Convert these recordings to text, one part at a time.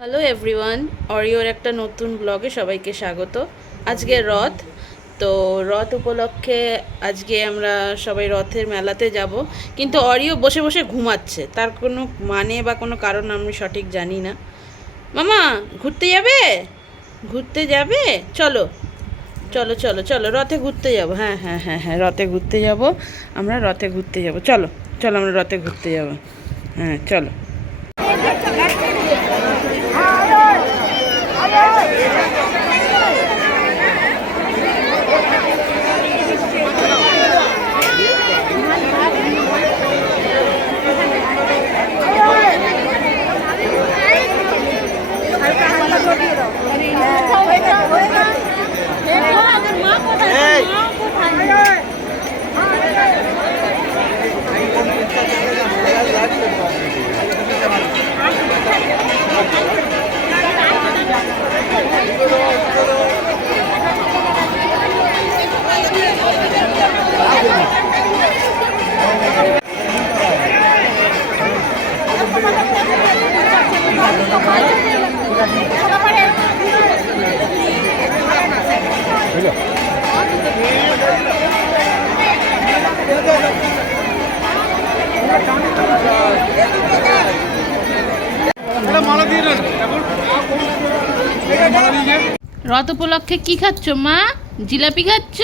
Hello everyone, অরিওর একটা নতুন ব্লগে সবাইকে স্বাগত। আজকে রথ, তো রথ উপলক্ষে আজকে আমরা সবাই রথের মেলাতে যাব, কিন্তু অরিও বসে বসে ঘুমাচ্ছে। তার কোনো মানে বা কোনো কারণ আমি সঠিক জানি না। মামা ঘুরতে যাবে? ঘুরতে যাবে? চলো চলো চলো চলো, রথে ঘুরতে যাব। হ্যাঁ হ্যাঁ হ্যাঁ হ্যাঁ, রথে ঘুরতে যাব। আমরা রথে ঘুরতে যাব। চলো চলো, আমরা রথে ঘুরতে যাব। হ্যাঁ চলো। রথ উপলক্ষে কি খাচ্ছ মা? জিলাপি খাচ্ছ?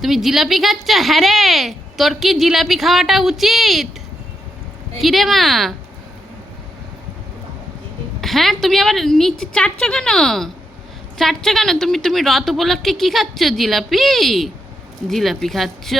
তুমি জিলাপি খাচ্ছ? হ্যাঁ রে, তোর কি জিলাপি খাওয়াটা উচিত? কিরে মা? হ্যাঁ, তুমি আবার নিচে চাটছো কেন? চাটছো কেন? তুমি তুমি রথ উপলক্ষে কি খাচ্ছ? জিলাপি? জিলাপি খাচ্ছ?